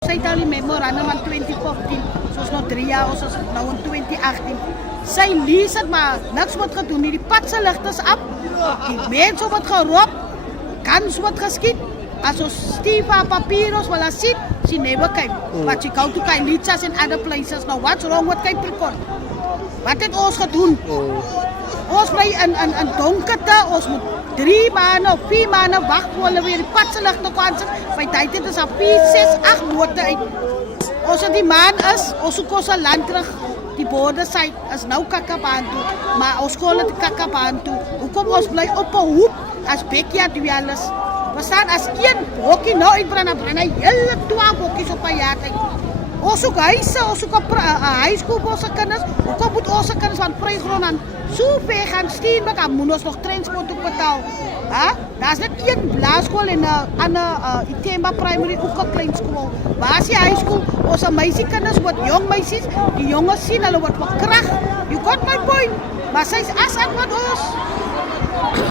Sy het al die memorandum van 2014, soos nou 3 jaar, ons is nou in 2018. Sy lees het maar, niks word gedoen nie, die padse licht is af, die mense word geroep, kans word geskiet, as ons Steva Papieros wil sien, she never came. But she go to Kailichas and other places. Now what's wrong with Capricorn? Wat het ons gedoen? Ons bly in donkerte, ons moet 3 maanden of 4 maanden wag voor hulle weer die padse ligte kan sit. By tyd het ons al 4, 6, 8 bote uit. Ons het die maan is, ons soek ons land terug. Die boordesite is nou Kakabantu, maar ons skool het Kakabantu. Hoekom ons bly op 'n hoek as backyard dwellers? We staan as een hokkie nou uitbrand, dan brand hy hele 12 hokkies op 'n jaar uit. Ons soek huise, ons soek 'n highschool vir ons kinders. Hoekom moet ons kinders van vrygrond aan so ver gaan Steenbok, dan moet ons nog transport ook betaal? Daar's net een blaarskool en 'n ander Itemba Primary, ook 'n klein skool. Waar is die highschool? Ons meisiekinders word jong meisies, die jonges sien hulle word verkragt. You got my point. Maar sy's as aan wat ons